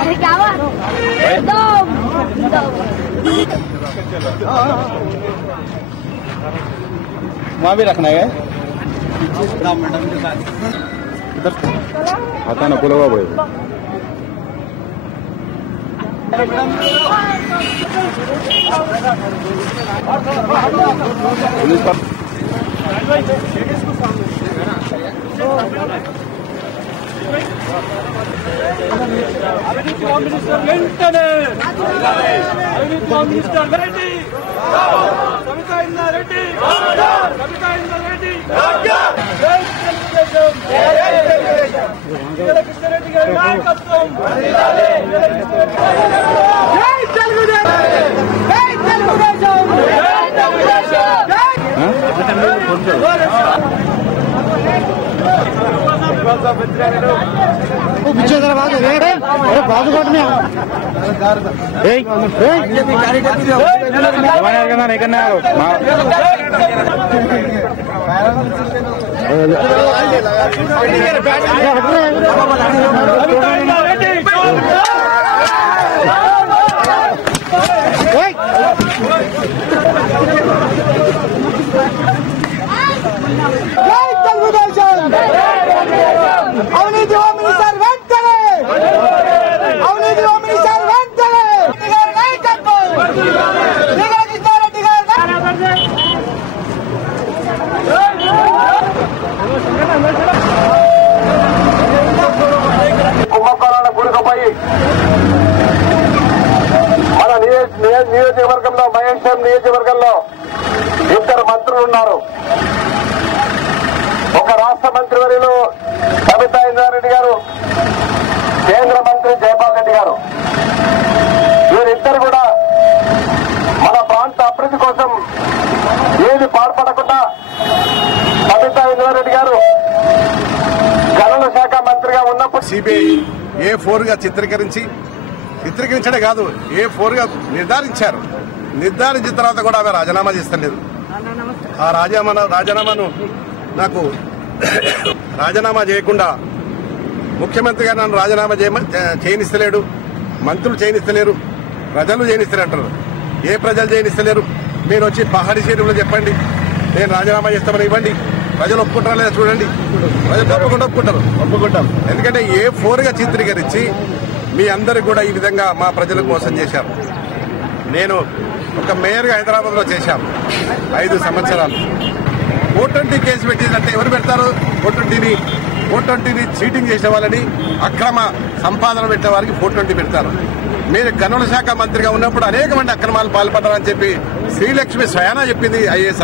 अरे क्या हुआ? वहाँ भी रखना है आता ना बोला पड़ेगा पुलिस पर అవినీతి మినిస్టర్ వెంటనే అవినీతి మినిస్టర్ రెడ్డి కవితా ఇందారెడ్డి కృష్ణారెడ్డి గారి నాయకత్వం पीछे जरा बात अरे बाजूकोट में नहीं करना కుంభకోణాల గురికపోయి మన నియోజకవర్గంలో మహేశ్వరం నియోజకవర్గంలో ఇద్దరు మంత్రులు ఉన్నారు. ఒక రాష్ట్ర మంత్రివర్యులు కవితా ఇంద్రారెడ్డి గారు, కేంద్ర మంత్రి జయపాల్ రెడ్డి గారు. వీరిద్దరు కూడా మన ప్రాంత అభివృద్ధి కోసం ఏది పాల్పడకుండా కవితా ఇంద్రారెడ్డి గారు గనుల శాఖ మంత్రిగా ఉన్నప్పుడు సిబిఐ A4 గా చిత్రీకరించడే కాదు A4 గా నిర్ధారించారు. నిర్ధారించిన తర్వాత కూడా ఆమె రాజీనామా చేస్తలేదు. ఆ రాజీనామాను నాకు రాజీనామా చేయకుండా ముఖ్యమంత్రి గారు నన్ను రాజీనామా చేయనిస్తలేడు, మంత్రులు చేయనిస్తలేరు, ప్రజలు చేయనిస్తలేరు. ఏ ప్రజలు చేయనిస్తలేరు? మీరు వచ్చి పహాడి శరీరంలో చెప్పండి, నేను రాజీనామా చేస్తామని ఇవ్వండి. ప్రజలు ఒప్పుకుంటారా లేదా చూడండి. ప్రజలు తప్పకుండా ఒప్పుకుంటాం. ఎందుకంటే A4 గా చిత్రీకరించి మీ అందరికి కూడా ఈ విధంగా మా ప్రజలకు మోసం చేశారు. నేను ఒక మేయర్గా హైదరాబాద్ లో చేశాను 5 సంవత్సరాలు. 420 కేసు పెట్టిందంటే ఎవరు పెడతారు? 420ని చీటింగ్ చేసే వాళ్ళని, అక్రమ సంపాదన పెట్టే వారికి 420 పెడతారు. మీరు గనుల శాఖ మంత్రిగా ఉన్నప్పుడు అనేక మంది అక్రమాలు పాల్పడ్డారని చెప్పి శ్రీలక్ష్మి స్వయానా చెప్పింది IAS.